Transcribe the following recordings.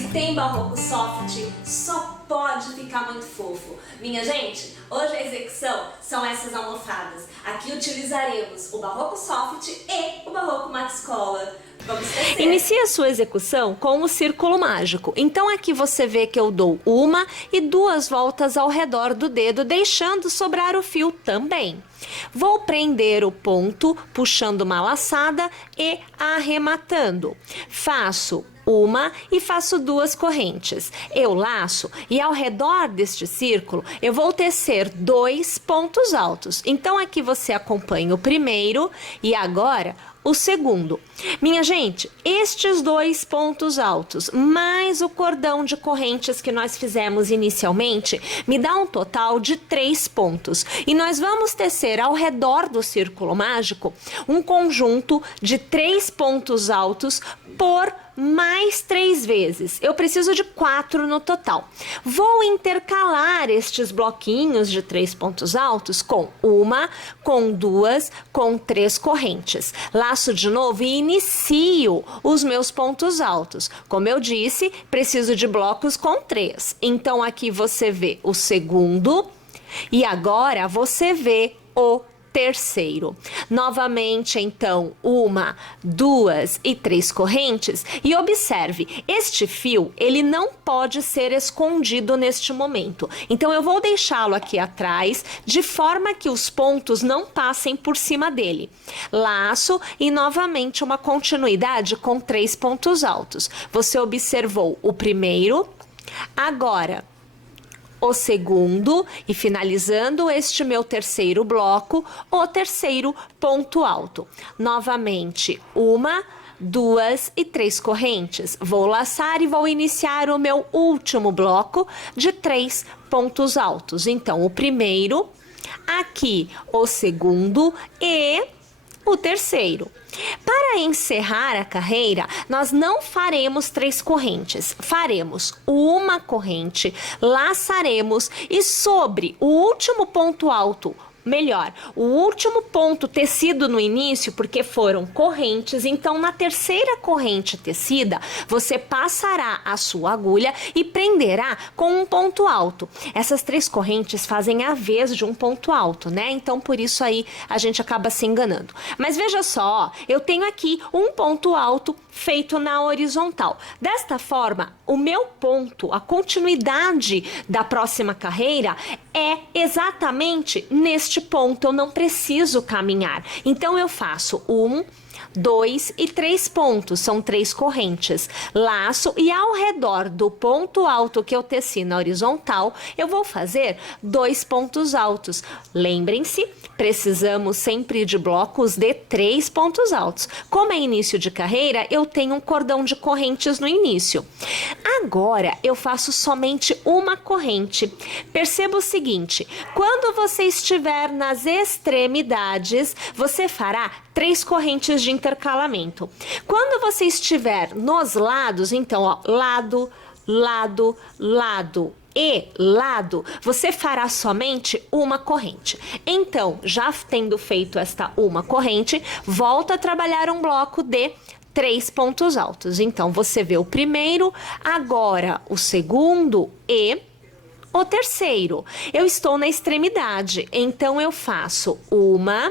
Se tem barroco soft, só pode ficar muito fofo. Minha gente, hoje a execução são essas almofadas. Aqui utilizaremos o barroco soft e o barroco Max Collar. Vamos tecer. Inicie a sua execução com o círculo mágico. Então aqui você vê que eu dou uma e duas voltas ao redor do dedo, deixando sobrar o fio também. Vou prender o ponto, puxando uma laçada e arrematando. Faço uma e faço duas correntes. Eu laço e ao redor deste círculo eu vou tecer 2 pontos altos. Então aqui você acompanha o primeiro e agora o segundo. Minha gente, estes 2 pontos altos mais o cordão de correntes que nós fizemos inicialmente me dá um total de 3 pontos. E nós vamos tecer ao redor do círculo mágico um conjunto de 3 pontos altos por mais 3 vezes. Eu preciso de 4 no total. Vou intercalar estes bloquinhos de 3 pontos altos com uma, com duas, com 3 correntes. Laço de novo e inicio os meus pontos altos. Como eu disse, preciso de blocos com 3. Então aqui você vê o segundo e agora você vê o terceiro. Novamente, então, uma, duas e 3 correntes. E observe, este fio, ele não pode ser escondido neste momento. Então, eu vou deixá-lo aqui atrás, de forma que os pontos não passem por cima dele. Laço e, novamente, uma continuidade com 3 pontos altos. Você observou o primeiro, agora o segundo e finalizando este meu terceiro bloco, o terceiro ponto alto. Novamente, uma, duas e 3 correntes. Vou laçar e vou iniciar o meu último bloco de 3 pontos altos. Então, o primeiro, aqui o segundo e o terceiro. Para encerrar a carreira, nós não faremos 3 correntes, faremos uma corrente, laçaremos e sobre o último ponto alto, melhor, o último ponto tecido no início, porque foram correntes, então na terceira corrente tecida, você passará a sua agulha e prenderá com um ponto alto. Essas 3 correntes fazem a vez de um ponto alto, né? Então por isso aí a gente acaba se enganando. Mas veja só, eu tenho aqui um ponto alto feito na horizontal. Desta forma, o meu ponto, a continuidade da próxima carreira é exatamente neste ponto. Eu não preciso caminhar. Então eu faço 1, 2 e 3 pontos, são 3 correntes. Laço e ao redor do ponto alto que eu teci na horizontal, eu vou fazer 2 pontos altos. Lembrem-se, precisamos sempre de blocos de 3 pontos altos. Como é início de carreira, eu tenho um cordão de correntes no início. Agora, eu faço somente uma corrente. Perceba o seguinte, quando você estiver nas extremidades, você fará 3 correntes de intercalamento. Quando você estiver nos lados, então, ó, lado, lado, lado e lado, você fará somente uma corrente. Então, já tendo feito esta uma corrente, volta a trabalhar um bloco de 3 pontos altos. Então, você vê o primeiro, agora o segundo e o terceiro. Eu estou na extremidade, então eu faço uma,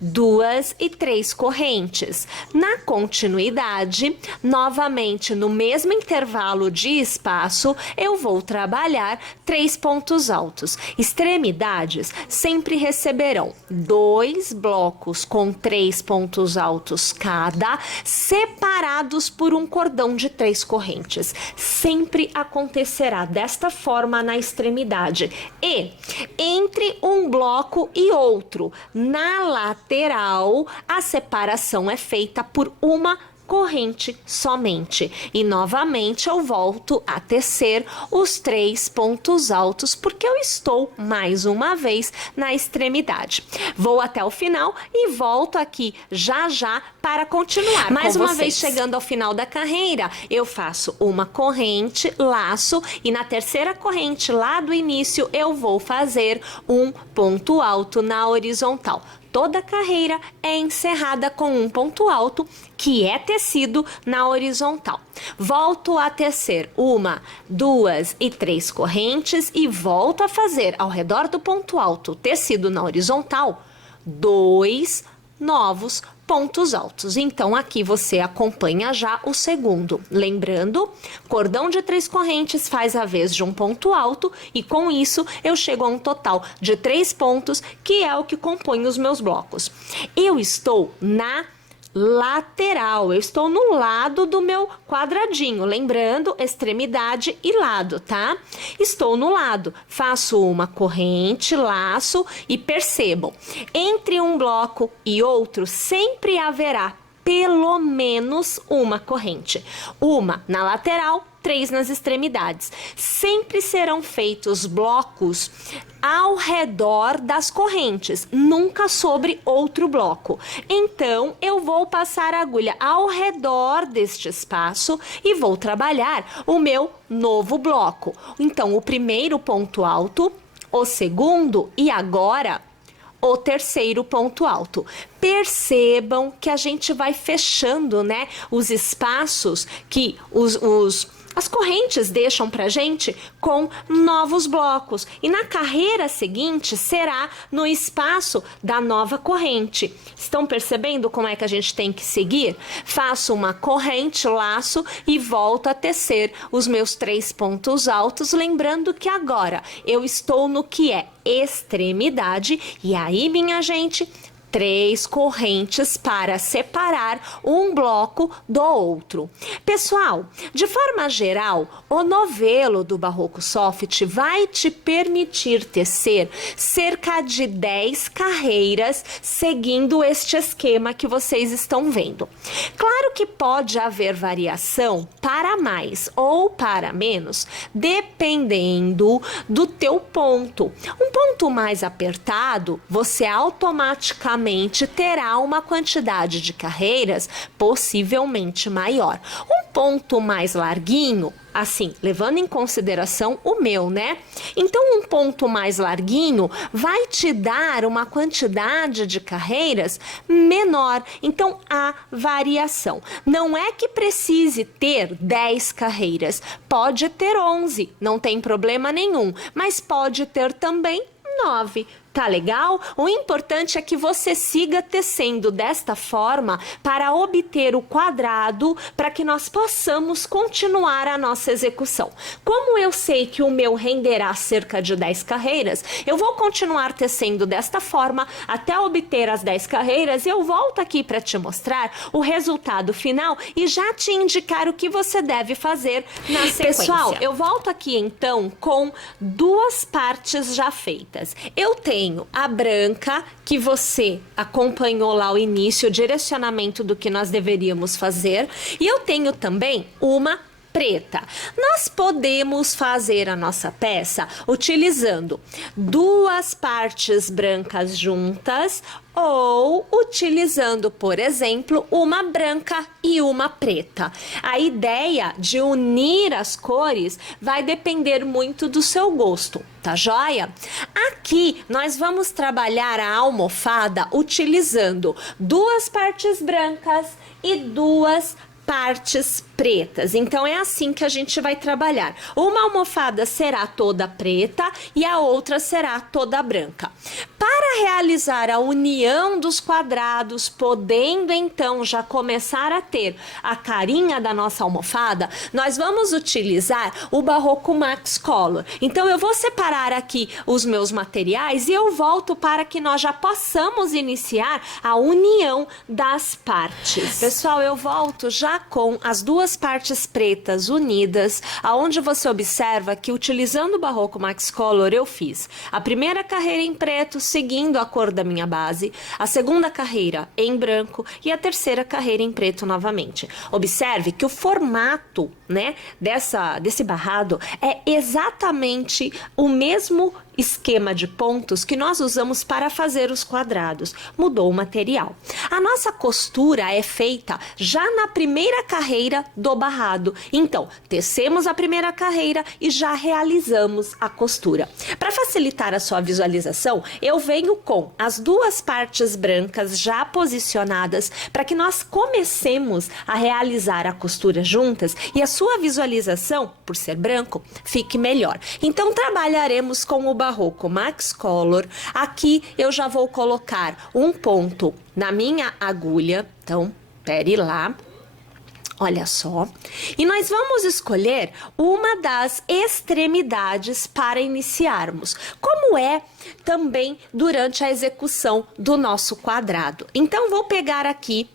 duas e 3 correntes. Na continuidade, novamente no mesmo intervalo de espaço, eu vou trabalhar 3 pontos altos. Extremidades sempre receberão 2 blocos com 3 pontos altos cada, separados por um cordão de 3 correntes. Sempre acontecerá desta forma na extremidade. E entre um bloco e outro, na lateral, a separação é feita por uma corrente somente. E novamente eu volto a tecer os 3 pontos altos, porque eu estou mais uma vez na extremidade. Vou até o final e volto aqui já já para continuar. Mais uma vez chegando ao final da carreira, eu faço uma corrente, laço e na terceira corrente lá do início eu vou fazer um ponto alto na horizontal. toda carreira é encerrada com um ponto alto, que é tecido na horizontal. Volto a tecer 1, 2 e 3 correntes e volto a fazer ao redor do ponto alto, tecido na horizontal, 2 novos pontos altos. Então, aqui você acompanha já o segundo. Lembrando, cordão de 3 correntes faz a vez de um ponto alto e com isso eu chego a um total de 3 pontos, que é o que compõe os meus blocos. Eu estou na lateral, eu estou no lado do meu quadradinho, lembrando, extremidade e lado, tá? Estou no lado, faço uma corrente, laço e percebam, entre um bloco e outro sempre haverá pelo menos uma corrente, uma na lateral, 3 nas extremidades. Sempre serão feitos blocos ao redor das correntes, nunca sobre outro bloco. Então, eu vou passar a agulha ao redor deste espaço e vou trabalhar o meu novo bloco. Então, o primeiro ponto alto, o segundo e agora o terceiro ponto alto. Percebam que a gente vai fechando, né, os espaços que as correntes deixam pra gente com novos blocos. E na carreira seguinte será no espaço da nova corrente. Estão percebendo como é que a gente tem que seguir? Faço uma corrente, laço e volto a tecer os meus 3 pontos altos, lembrando que agora eu estou no que é extremidade. E aí, minha gente, 3 correntes para separar um bloco do outro. Pessoal, de forma geral, o novelo do Barroco Soft vai te permitir tecer cerca de 10 carreiras seguindo este esquema que vocês estão vendo. Claro que pode haver variação para mais ou para menos, dependendo do teu ponto. Um ponto mais apertado, você automaticamente terá uma quantidade de carreiras possivelmente maior. Um ponto mais larguinho, assim, levando em consideração o meu, né? Então, um ponto mais larguinho vai te dar uma quantidade de carreiras menor. Então, há variação. Não é que precise ter 10 carreiras. Pode ter 11, não tem problema nenhum. Mas pode ter também 9. Tá legal? O importante é que você siga tecendo desta forma para obter o quadrado, para que nós possamos continuar a nossa execução. Como eu sei que o meu renderá cerca de 10 carreiras, eu vou continuar tecendo desta forma até obter as 10 carreiras e eu volto aqui para te mostrar o resultado final e já te indicar o que você deve fazer na sequência. Pessoal, eu volto aqui então com 2 partes já feitas. Eu tenho a branca, que você acompanhou lá o início, o direcionamento do que nós deveríamos fazer, e eu tenho também uma preta. Nós podemos fazer a nossa peça utilizando 2 partes brancas juntas ou utilizando, por exemplo, uma branca e uma preta. A ideia de unir as cores vai depender muito do seu gosto, tá joia? Aqui nós vamos trabalhar a almofada utilizando 2 partes brancas e 2 partes pretas. Então é assim que a gente vai trabalhar. Uma almofada será toda preta e a outra será toda branca. Para realizar a união dos quadrados, podendo então já começar a ter a carinha da nossa almofada, nós vamos utilizar o Barroco Max Color. Então eu vou separar aqui os meus materiais e eu volto para que nós já possamos iniciar a união das partes. Pessoal, eu volto já com as 2 partes pretas unidas, aonde você observa que utilizando o Barroco Max Color eu fiz a primeira carreira em preto, seguindo a cor da minha base, a segunda carreira em branco e a terceira carreira em preto novamente. Observe que o formato, né, desse barrado é exatamente o mesmo esquema de pontos que nós usamos para fazer os quadrados. Mudou o material. A nossa costura é feita já na primeira carreira do barrado. Então, tecemos a primeira carreira e já realizamos a costura. Para facilitar a sua visualização, eu venho com as duas partes brancas já posicionadas para que nós comecemos a realizar a costura juntas e a sua visualização, por ser branco, fique melhor. Então, trabalharemos com o Barroco Max Color. Aqui eu já vou colocar um ponto na minha agulha. Então, pere lá. Olha só. E nós vamos escolher uma das extremidades para iniciarmos, como é também durante a execução do nosso quadrado. Então, vou pegar aqui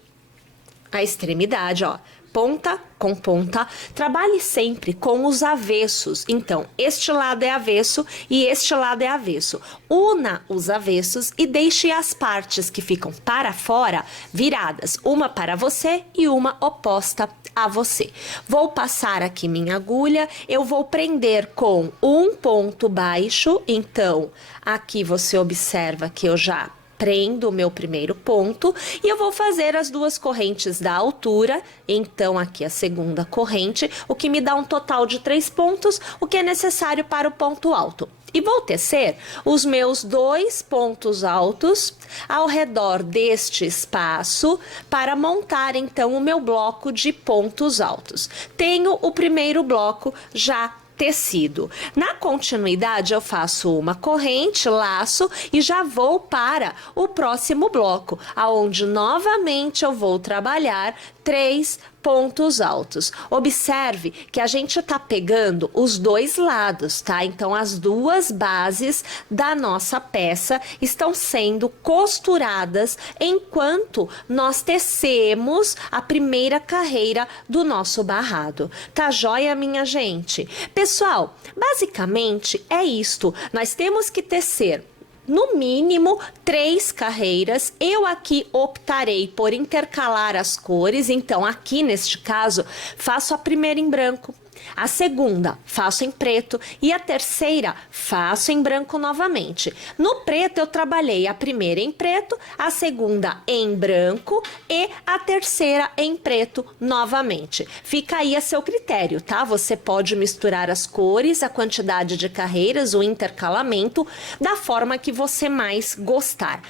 a extremidade, ó. Ponta com ponta, trabalhe sempre com os avessos. Então, este lado é avesso e este lado é avesso. Una os avessos e deixe as partes que ficam para fora viradas, uma para você e uma oposta a você. Vou passar aqui minha agulha, eu vou prender com um ponto baixo. Então, aqui você observa que eu já prendo o meu primeiro ponto e eu vou fazer as duas correntes da altura. Então, aqui a segunda corrente, o que me dá um total de 3 pontos, o que é necessário para o ponto alto. E vou tecer os meus 2 pontos altos ao redor deste espaço para montar, então, o meu bloco de pontos altos. Tenho o primeiro bloco já tecido. Na continuidade, eu faço uma corrente, laço e já vou para o próximo bloco, aonde novamente eu vou trabalhar 3 pontos altos. Observe que a gente está pegando os dois lados, tá? Então, as duas bases da nossa peça estão sendo costuradas enquanto nós tecemos a primeira carreira do nosso barrado. Tá joia, minha gente? Pessoal, basicamente é isto. Nós temos que tecer no mínimo 3 carreiras. Eu aqui optarei por intercalar as cores, então aqui neste caso faço a primeira em branco, a segunda faço em preto e a terceira faço em branco novamente. No preto eu trabalhei a primeira em preto, a segunda em branco e a terceira em preto novamente. Fica aí a seu critério, tá? Você pode misturar as cores, a quantidade de carreiras, o intercalamento, da forma que você mais gostar.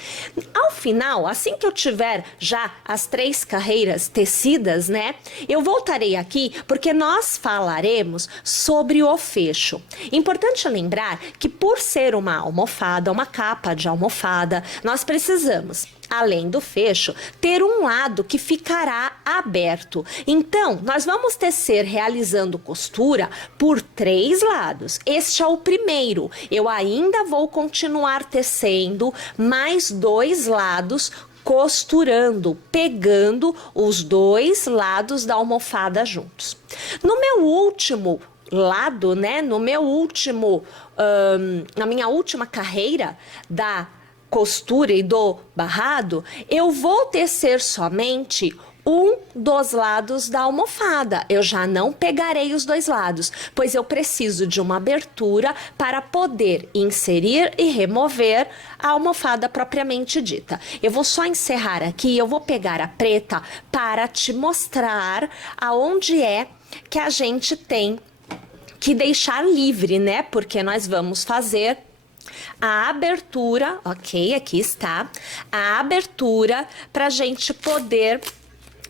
Ao final, assim que eu tiver já as 3 carreiras tecidas, né? Eu voltarei aqui porque nós falaremos sobre o fecho. Importante lembrar que por ser uma almofada, uma capa de almofada, nós precisamos, além do fecho, ter um lado que ficará aberto. Então, nós vamos tecer realizando costura por 3 lados. Este é o primeiro. Eu ainda vou continuar tecendo mais 2 lados, costurando, pegando os 2 lados da almofada juntos. No meu último lado, né, na minha última carreira da costura e do barrado, eu vou tecer somente um dos lados da almofada. Eu já não pegarei os 2 lados, pois eu preciso de uma abertura para poder inserir e remover a almofada propriamente dita. Eu vou só encerrar aqui, eu vou pegar a preta para te mostrar aonde é que a gente tem que deixar livre, né? Porque nós vamos fazer a abertura, ok? Aqui está a abertura para a gente poder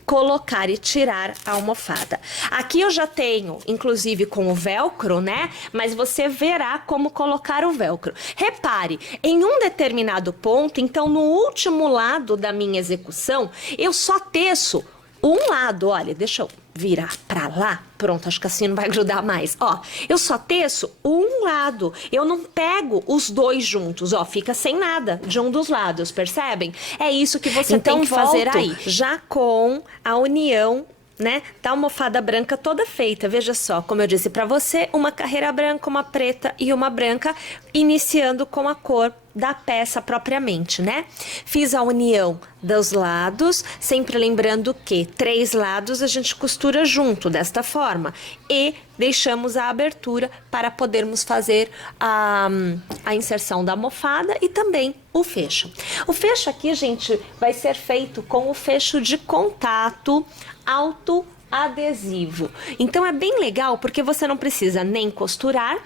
colocar e tirar a almofada. Aqui eu já tenho, inclusive com o velcro, né? Mas você verá como colocar o velcro. Repare, em um determinado ponto, então no último lado da minha execução, eu só teço um lado. Olha, deixa eu virar pra lá. Pronto, acho que assim não vai grudar mais. Ó, eu só teço um lado. Eu não pego os 2 juntos, ó. Fica sem nada de um dos lados, percebem? É isso que você tem que fazer aí. Já com a união, né, da almofada branca toda feita. Veja só, como eu disse pra você, uma carreira branca, uma preta e uma branca, iniciando com a cor da peça propriamente, né? Fiz a união dos lados, sempre lembrando que 3 lados a gente costura junto desta forma e deixamos a abertura para podermos fazer a inserção da almofada e também o fecho. O fecho aqui, gente, vai ser feito com o fecho de contato autoadesivo. Então é bem legal porque você não precisa nem costurar,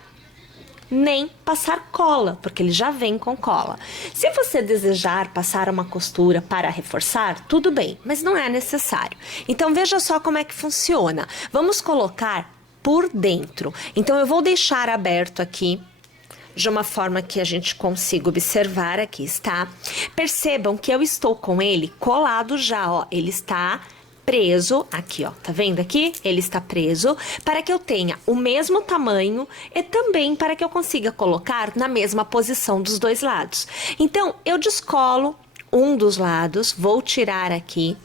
nem passar cola, porque ele já vem com cola. Se você desejar passar uma costura para reforçar, tudo bem, mas não é necessário. Então veja só como é que funciona. Vamos colocar por dentro. Então eu vou deixar aberto aqui, de uma forma que a gente consiga observar. Aqui está. Percebam que eu estou com ele colado já, ó. Ele está preso aqui, ó, tá vendo aqui? Ele está preso para que eu tenha o mesmo tamanho e também para que eu consiga colocar na mesma posição dos 2 lados. Então, eu descolo um dos lados, vou tirar aqui,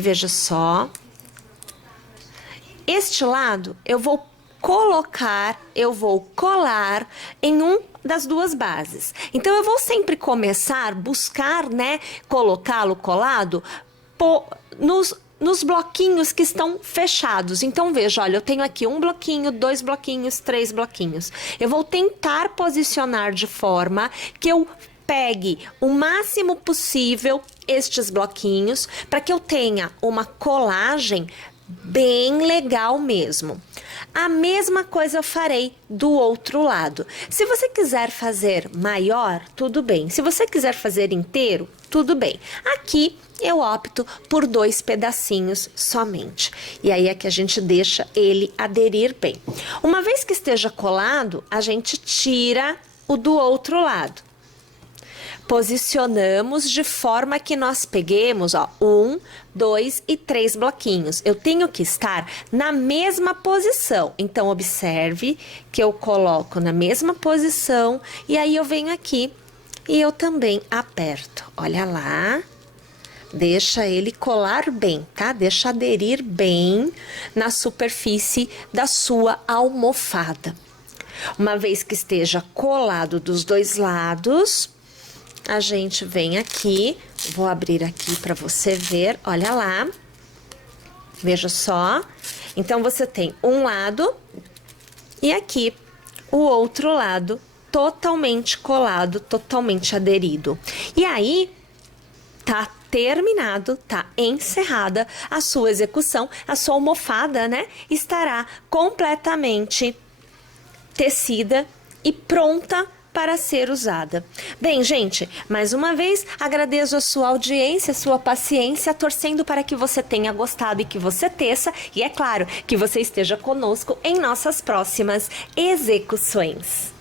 veja só. Este lado eu vou colar em um das 2 bases. Então, eu vou sempre começar, buscar, né, colocá-lo colado nos bloquinhos que estão fechados. Então, veja, olha, eu tenho aqui 1 bloquinho, 2 bloquinhos, 3 bloquinhos. Eu vou tentar posicionar de forma que eu pegue o máximo possível estes bloquinhos para que eu tenha uma colagem bem legal mesmo. A mesma coisa eu farei do outro lado. Se você quiser fazer maior, tudo bem. Se você quiser fazer inteiro, tudo bem. Aqui eu opto por 2 pedacinhos somente. E aí é que a gente deixa ele aderir bem. Uma vez que esteja colado, a gente tira o do outro lado. Posicionamos de forma que nós peguemos, ó, 1, 2 e 3 bloquinhos. Eu tenho que estar na mesma posição. Então, observe que eu coloco na mesma posição e aí eu venho aqui e eu também aperto. Olha lá. Deixa ele colar bem, tá? Deixa aderir bem na superfície da sua almofada. Uma vez que esteja colado dos 2 lados, a gente vem aqui, vou abrir aqui para você ver, olha lá. Veja só. Então, você tem um lado e aqui o outro lado totalmente colado, totalmente aderido. E aí, tá terminado, tá encerrada a sua execução, a sua almofada, né, estará completamente tecida e pronta para ser usada. Bem, gente, mais uma vez agradeço a sua audiência, a sua paciência, torcendo para que você tenha gostado e que você teça, e é claro, que você esteja conosco em nossas próximas execuções.